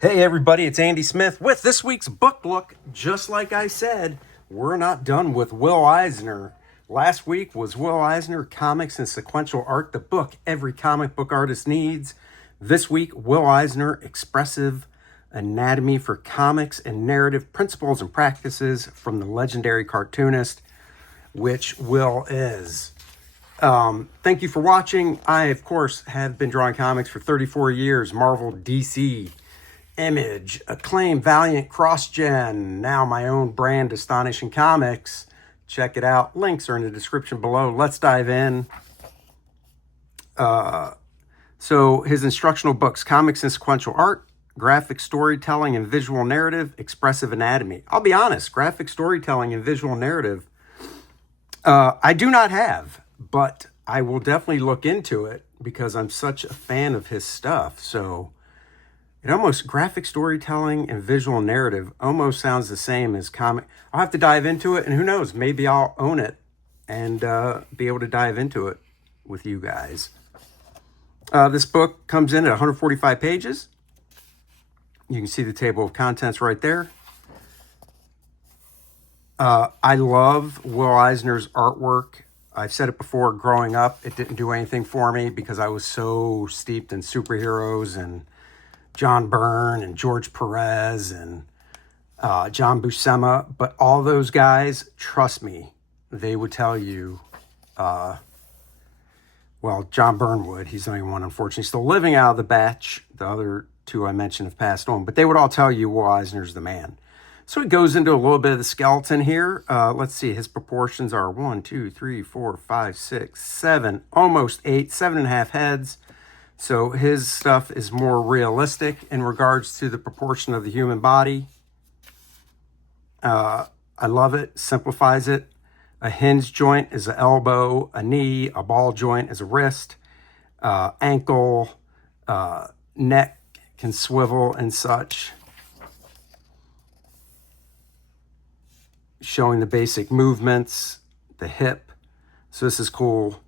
Hey everybody, it's Andy Smith with this week's book look. Just like I said, we're not done with Will Eisner. Last week was Will Eisner, Comics and Sequential Art, the book every comic book artist needs. This week, Will Eisner, Expressive Anatomy for Comics and Narrative Principles and Practices from the legendary cartoonist, which Will is. Thank you for watching. I, of course, have been drawing comics for 34 years, Marvel, DC, Image, Acclaim, Valiant, CrossGen, now my own brand, Astonishing Comics. Check it out. Links are in the description below. Let's dive in. So his instructional books, Comics and Sequential Art, Graphic Storytelling and Visual Narrative, Expressive Anatomy. I'll be honest, graphic storytelling and visual narrative, I do not have, but I will definitely look into it because I'm such a fan of his stuff. So it almost, graphic storytelling and visual narrative almost sounds the same as comic. I'll have to dive into it, and who knows, maybe I'll own it and be able to dive into it with you guys. This book comes in at 145 pages. You can see the table of contents right there. I love Will Eisner's artwork. I've said it before, growing up, it didn't do anything for me because I was so steeped in superheroes and John Byrne and George Perez and John Buscema. But all those guys, trust me, they would tell you, well, John Byrne would. He's the only one, unfortunately, still living out of the batch. The other two I mentioned have passed on. But they would all tell you Will Eisner's the man. So it goes into a little bit of the skeleton here. Let's see. His proportions are 1, 2, 3, 4, 5, 6, 7, almost 8, 7.5 heads. So his stuff is more realistic in regards to the proportion of the human body. I love it. Simplifies it. A hinge joint is an elbow. A knee. A ball joint is a wrist. Ankle. Neck can swivel and such. Showing the basic movements. The hip. So this is cool.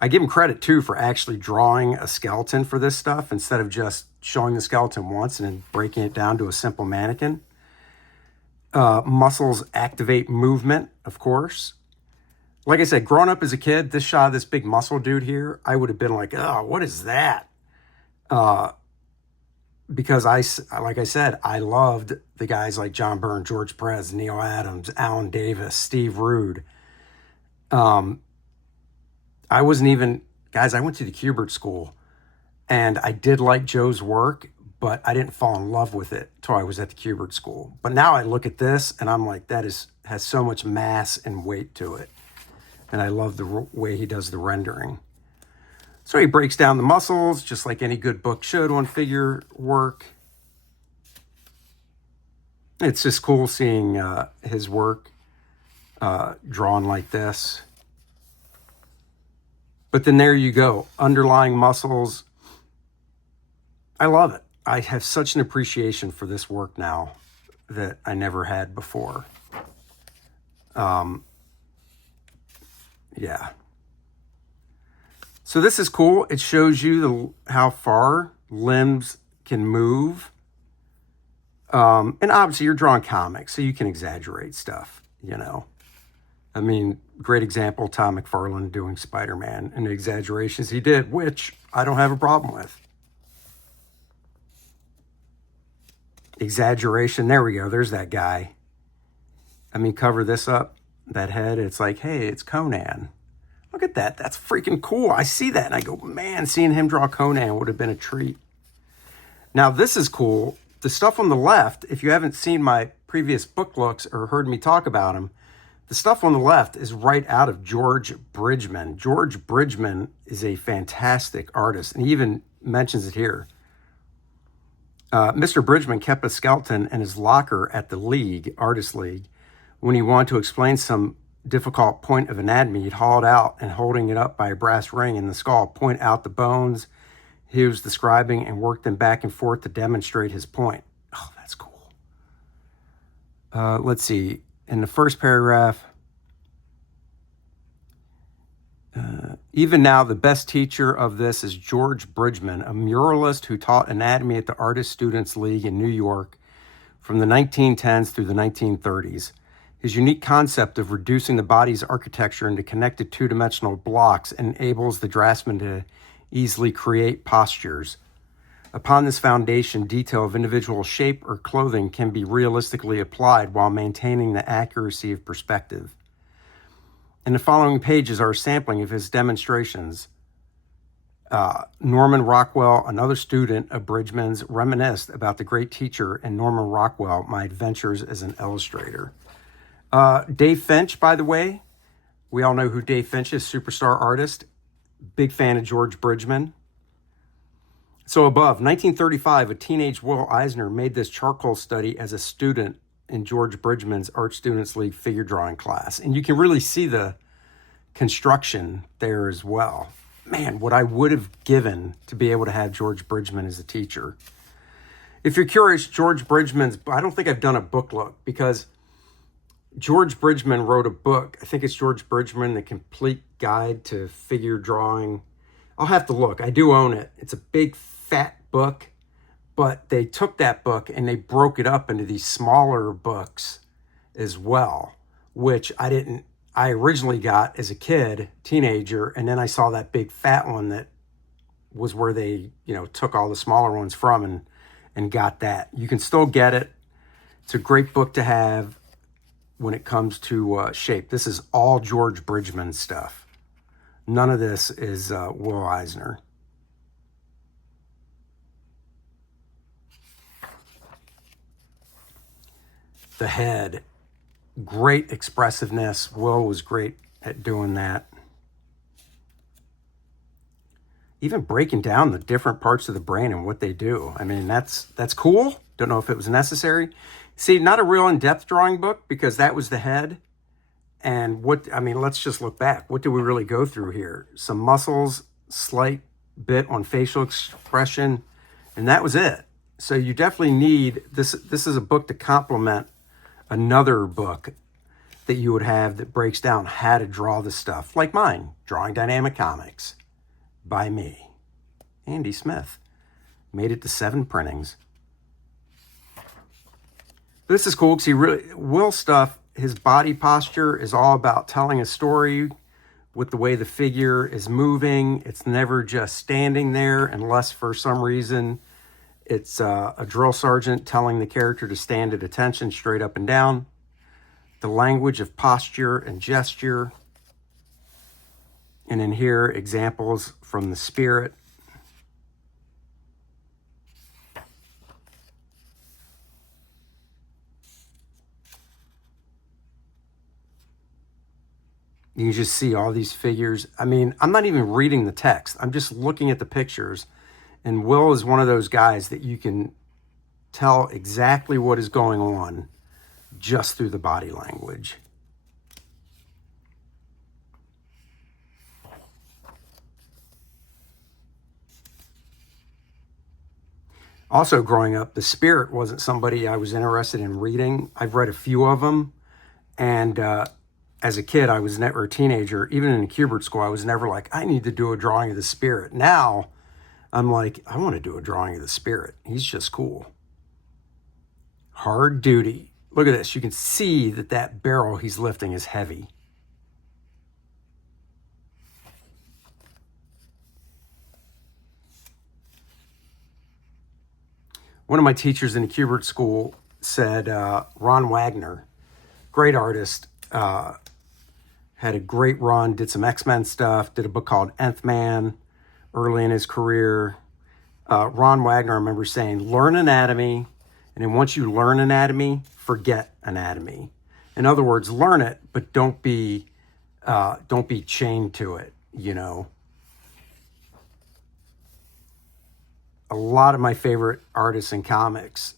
I give him credit, too, for actually drawing a skeleton for this stuff instead of just showing the skeleton once and then breaking it down to a simple mannequin. Muscles activate movement, of course. Like I said, growing up as a kid, this shot of this big muscle dude here, I would have been like, oh, what is that? Because like I said, I loved the guys like John Byrne, George Perez, Neil Adams, Alan Davis, Steve Rude. I wasn't even, guys, I went to the Kubert School, and I did like Joe's work, but I didn't fall in love with it until I was at the Kubert School. But now I look at this, and I'm like, that has so much mass and weight to it. And I love the way he does the rendering. So he breaks down the muscles, just like any good book should on figure work. It's just cool seeing his work drawn like this. But then there you go, underlying muscles. I love it. I have such an appreciation for this work now that I never had before. Yeah. So this is cool. It shows you how far limbs can move. And obviously you're drawing comics, so you can exaggerate stuff, you know. I mean, great example, Tom McFarlane doing Spider-Man and the exaggerations he did, which I don't have a problem with. Exaggeration, there we go, there's that guy. I mean, cover this up, that head, it's like, hey, it's Conan. Look at that, that's freaking cool. I see that and I go, man, seeing him draw Conan would have been a treat. Now, this is cool. The stuff on the left, if you haven't seen my previous book looks or heard me talk about them, the stuff on the left is right out of George Bridgeman. George Bridgeman is a fantastic artist, and he even mentions it here. Mr. Bridgeman kept a skeleton in his locker at the League, Artist League. When he wanted to explain some difficult point of anatomy, he'd haul it out and holding it up by a brass ring in the skull, point out the bones he was describing and work them back and forth to demonstrate his point. Oh, that's cool. Let's see. In the first paragraph, Even now, the best teacher of this is George Bridgeman, a muralist who taught anatomy at the Artist Students League in New York from the 1910s through the 1930s. His unique concept of reducing the body's architecture into connected two-dimensional blocks enables the draftsman to easily create postures. Upon this foundation, detail of individual shape or clothing can be realistically applied while maintaining the accuracy of perspective. In the following pages are a sampling of his demonstrations. Norman Rockwell, another student of Bridgman's, reminisced about the great teacher and Norman Rockwell, my adventures as an illustrator. Dave Finch, by the way, we all know who Dave Finch is, superstar artist, big fan of George Bridgman. So above, 1935, a teenage Will Eisner made this charcoal study as a student in George Bridgman's Art Students League figure drawing class. And you can really see the construction there as well. Man, what I would have given to be able to have George Bridgman as a teacher. If you're curious, George Bridgman's, I don't think I've done a book look because George Bridgman wrote a book. I think it's George Bridgman, The Complete Guide to Figure Drawing. I'll have to look. I do own it. It's a big, fat book, but they took that book and they broke it up into these smaller books as well, which I originally got as a kid, teenager, and then I saw that big fat one that was where they, took all the smaller ones from and got that. You can still get it. It's a great book to have when it comes to shape. This is all George Bridgman stuff. None of this is Will Eisner. The head, great expressiveness. Will was great at doing that. Even breaking down the different parts of the brain and what they do. I mean, that's cool. Don't know if it was necessary. See, not a real in-depth drawing book because that was the head. And let's just look back. What did we really go through here? Some muscles, slight bit on facial expression, and that was it. So you definitely need, this is a book to complement another book that you would have that breaks down how to draw the stuff, like mine, Drawing Dynamic Comics by me, Andy Smith. Made it to 7 printings. This is cool because Will stuff, his body posture is all about telling a story with the way the figure is moving. It's never just standing there unless for some reason it's a drill sergeant telling the character to stand at attention straight up and down. The language of posture and gesture. And in here, examples from the spirit. You can just see all these figures. I mean, I'm not even reading the text. I'm just looking at the pictures. And Will is one of those guys that you can tell exactly what is going on just through the body language. Also, growing up, the spirit wasn't somebody I was interested in reading. I've read a few of them. And as a kid, I was never a teenager, even in Kubert school, I was never like, I need to do a drawing of the spirit. Now, I'm like, I want to do a drawing of the spirit. He's just cool. Hard duty. Look at this. You can see that barrel he's lifting is heavy. One of my teachers in the Kubert school said, Ron Wagner, great artist, had a great run, did some X-Men stuff, did a book called Nth Man early in his career. Ron Wagner, I remember saying, learn anatomy, and then once you learn anatomy, forget anatomy. In other words, learn it, but don't be chained to it, A lot of my favorite artists in comics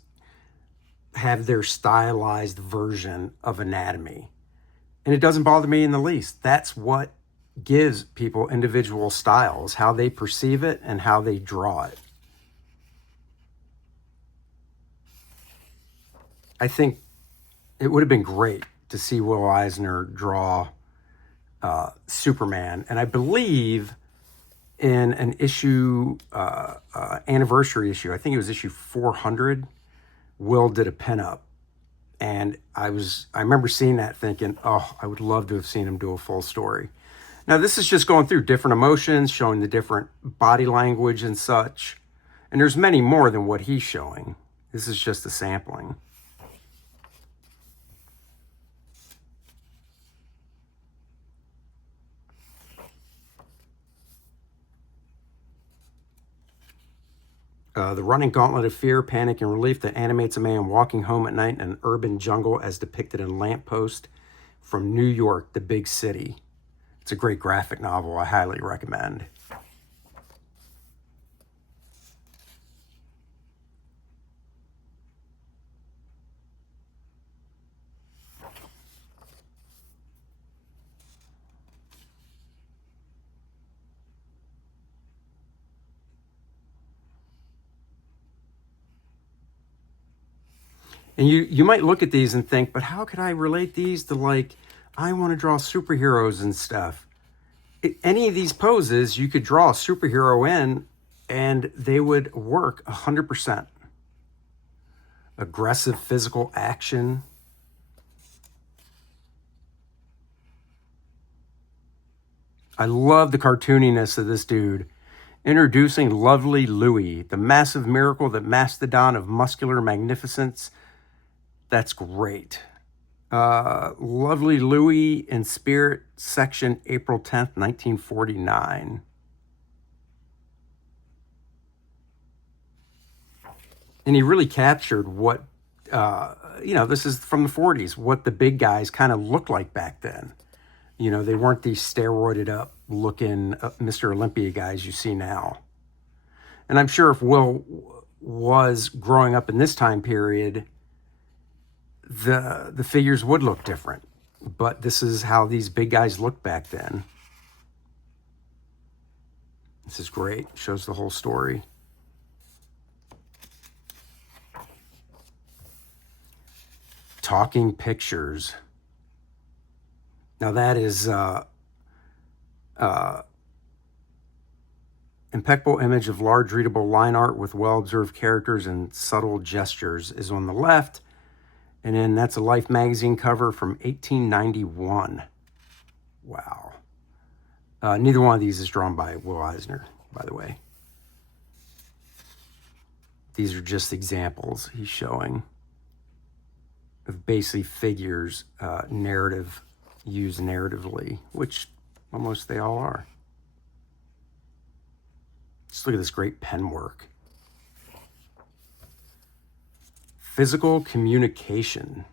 have their stylized version of anatomy. And it doesn't bother me in the least. That's what gives people individual styles, how they perceive it and how they draw it. I think it would have been great to see Will Eisner draw Superman. And I believe in an issue, anniversary issue, I think it was issue 400, Will did a pinup. And I remember seeing that thinking, oh, I would love to have seen him do a full story. Now, this is just going through different emotions, showing the different body language and such. And there's many more than what he's showing. This is just a sampling. The running gauntlet of fear, panic, and relief that animates a man walking home at night in an urban jungle as depicted in Lamppost from New York, the big city. It's a great graphic novel. I highly recommend. And you might look at these and think, but how could I relate these to, like, I want to draw superheroes and stuff? Any of these poses, you could draw a superhero in and they would work 100%. Aggressive physical action. I love the cartooniness of this dude. Introducing Lovely Louie, the massive miracle that mastodon of muscular magnificence. That's great. Lovely Louie in Spirit, section April 10th, 1949. And he really captured what, this is from the 40s, what the big guys kind of looked like back then. You know, they weren't these steroided up looking Mr. Olympia guys you see now. And I'm sure if Will was growing up in this time period, the figures would look different. But this is how these big guys looked back then. This is great. Shows the whole story. Talking pictures. Now that is impeccable image of large readable line art with well-observed characters and subtle gestures is on the left. And then that's a Life magazine cover from 1891. Wow. Neither one of these is drawn by Will Eisner, by the way. These are just examples he's showing of basically figures used narratively, which almost they all are. Just look at this great pen work. Physical communication.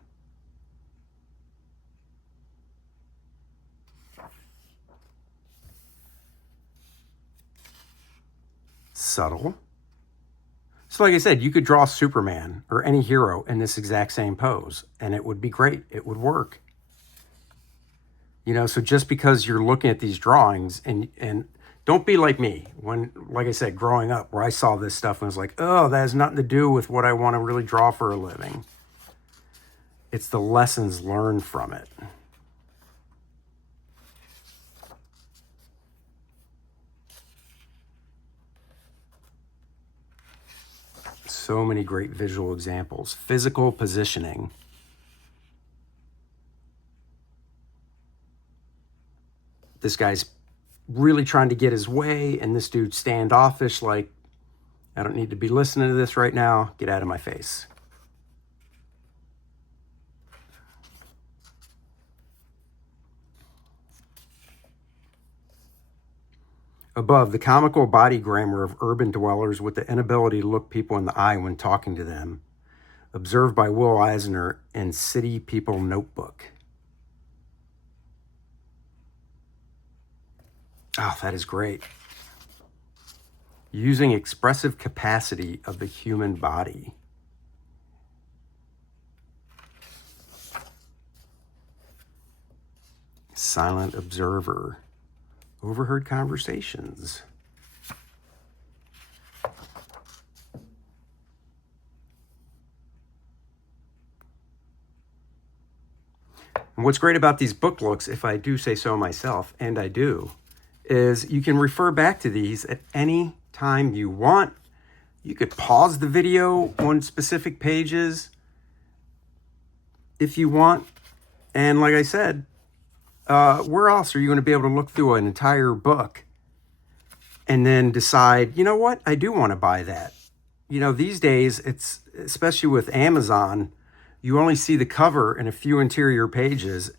Subtle. So like I said, you could draw Superman or any hero in this exact same pose and it would be great. It would work. You know, so just because you're looking at these drawings and don't be like me when, like I said, growing up where I saw this stuff and was like, oh, that has nothing to do with what I want to really draw for a living. It's the lessons learned from it. So many great visual examples. Physical positioning. This guy's really trying to get his way, and this dude's standoffish, like, I don't need to be listening to this right now. Get out of my face. Above, the comical body grammar of urban dwellers with the inability to look people in the eye when talking to them. Observed by Will Eisner in City People Notebook. Oh, that is great. Using expressive capacity of the human body. Silent observer. Overheard conversations. And what's great about these book looks, if I do say so myself, and I do, is you can refer back to these at any time you want. You could pause the video on specific pages if you want. And like I said, where else are you going to be able to look through an entire book and then decide, you know what, I do want to buy that. You know, these days, it's especially with Amazon, you only see the cover and a few interior pages,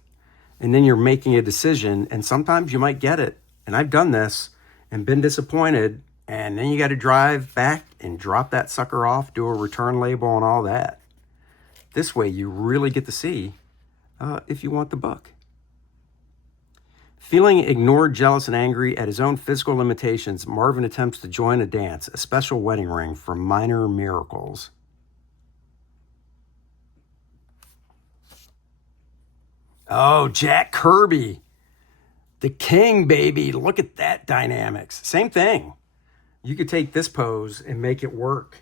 and then you're making a decision, and sometimes you might get it. And I've done this and been disappointed, and then you got to drive back and drop that sucker off, do a return label and all that. This way, you really get to see if you want the book. Feeling ignored, jealous, and angry at his own physical limitations, Marvin attempts to join a dance, a special wedding ring for minor miracles. Oh, Jack Kirby, the king, baby. Look at that dynamics. Same thing. You could take this pose and make it work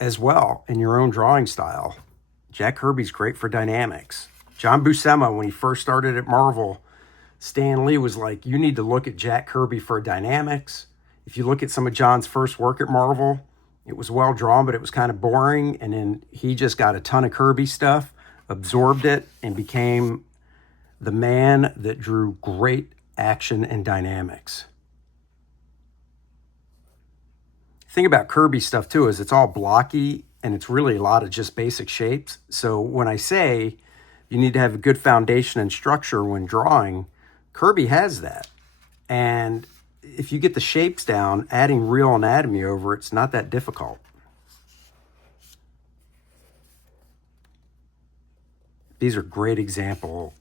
as well in your own drawing style. Jack Kirby's great for dynamics. John Buscema, when he first started at Marvel, Stan Lee was like, you need to look at Jack Kirby for dynamics. If you look at some of John's first work at Marvel, it was well drawn, but it was kind of boring. And then he just got a ton of Kirby stuff, absorbed it, and became the man that drew great action and dynamics. The thing about Kirby stuff too is it's all blocky and it's really a lot of just basic shapes. So when I say you need to have a good foundation and structure when drawing, Kirby has that. And if you get the shapes down, adding real anatomy over it's not that difficult. These are great example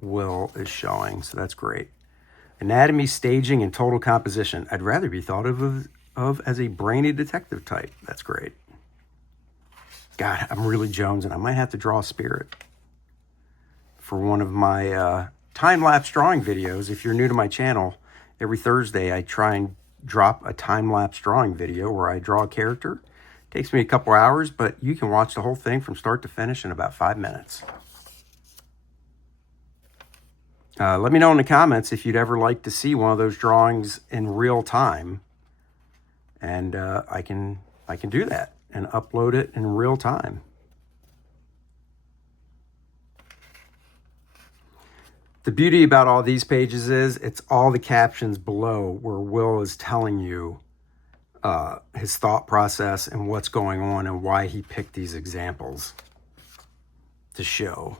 Will is showing, so that's great. Anatomy, staging, and total composition. I'd rather be thought of as a brainy detective type. That's great. God, I'm really jonesing. I might have to draw a spirit for one of my time-lapse drawing videos. If you're new to my channel, every Thursday I try and drop a time-lapse drawing video where I draw a character. It takes me a couple hours, but you can watch the whole thing from start to finish in about 5 minutes. Let me know in the comments if you'd ever like to see one of those drawings in real time. And I can do that and upload it in real time. The beauty about all these pages is it's all the captions below where Will is telling you his thought process and what's going on and why he picked these examples to show.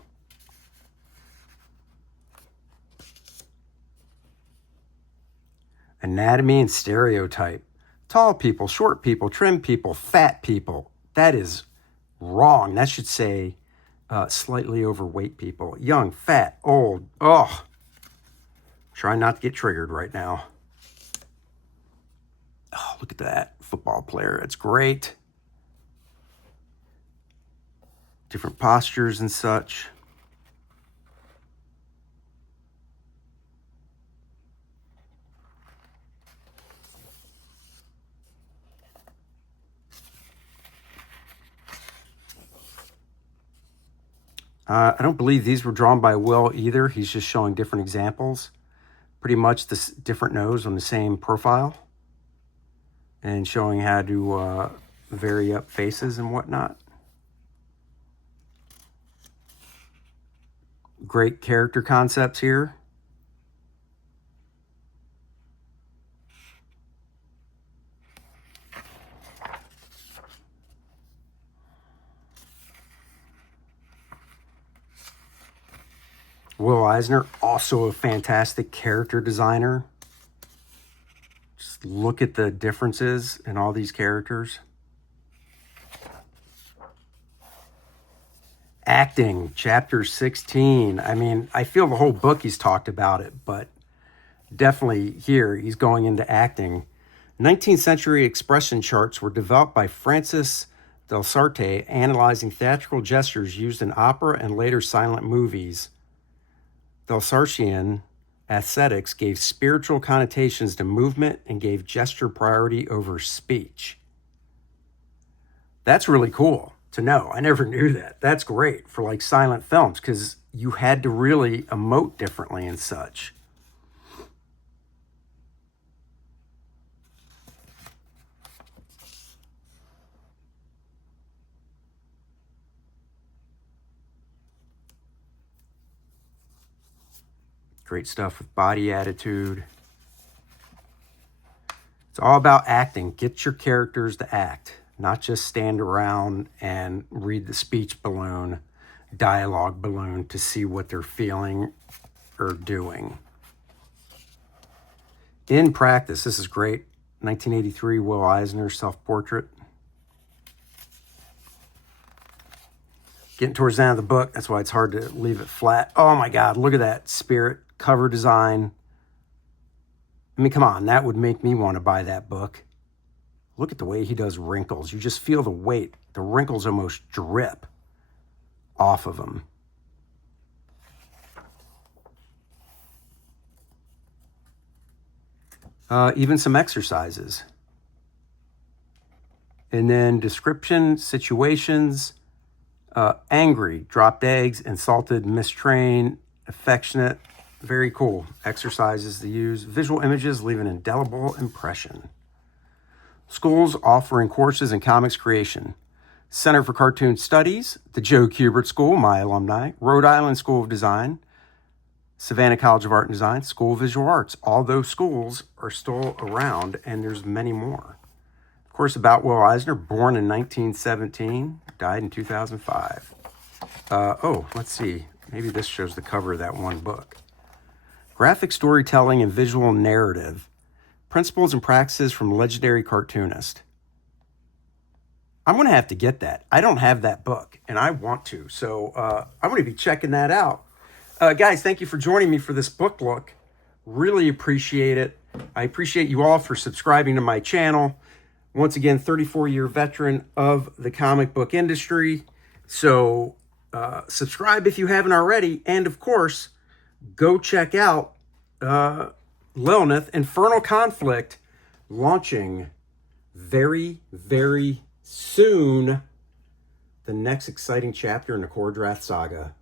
Anatomy and stereotype. Tall people, short people, trim people, fat people. That is wrong. That should say slightly overweight people. Young, fat, old. Oh, try not to get triggered right now. Oh, look at that football player. It's great. Different postures and such. I don't believe these were drawn by Will either. He's just showing different examples. Pretty much this different nose on the same profile. And showing how to vary up faces and whatnot. Great character concepts here. Will Eisner, also a fantastic character designer. Just look at the differences in all these characters. Acting, chapter 16. I mean, I feel the whole book he's talked about it, but definitely here he's going into acting. 19th century expression charts were developed by Francis Del Sarte, analyzing theatrical gestures used in opera and later silent movies. Delsartian aesthetics gave spiritual connotations to movement and gave gesture priority over speech. That's really cool to know. I never knew that. That's great for like silent films because you had to really emote differently and such. Great stuff with body attitude. It's all about acting. Get your characters to act, not just stand around and read the speech balloon, dialogue balloon to see what they're feeling or doing. In practice, this is great. 1983 Will Eisner self-portrait. Getting towards the end of the book, that's why it's hard to leave it flat. Oh my God, look at that spirit cover design. I mean, come on, that would make me want to buy that book. Look at the way he does wrinkles. You just feel the weight. The wrinkles almost drip off of them. Even some exercises. And then description, situations, angry, dropped eggs, insulted, mistrained, affectionate. Very cool exercises to use. Visual images leave an indelible impression. Schools offering courses in comics creation. Center for Cartoon Studies, the Joe Kubert School, my alumni, Rhode Island School of Design, Savannah College of Art and Design, School of Visual Arts. All those schools are still around, and there's many more. Of course, about Will Eisner, born in 1917, died in 2005. Let's see. Maybe this shows the cover of that one book. Graphic Storytelling and Visual Narrative, Principles and Practices from Legendary Cartoonist. I'm going to have to get that. I don't have that book, and I want to. So I'm going to be checking that out. Guys, thank you for joining me for this book look. Really appreciate it. I appreciate you all for subscribing to my channel. Once again, 34-year veteran of the comic book industry. So subscribe if you haven't already. And, of course, go check out Lilineth, Infernal Conflict, launching very, very soon. The next exciting chapter in the Kor-Drath saga.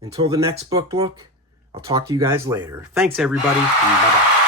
Until the next book look, I'll talk to you guys later. Thanks, everybody. Bye-bye.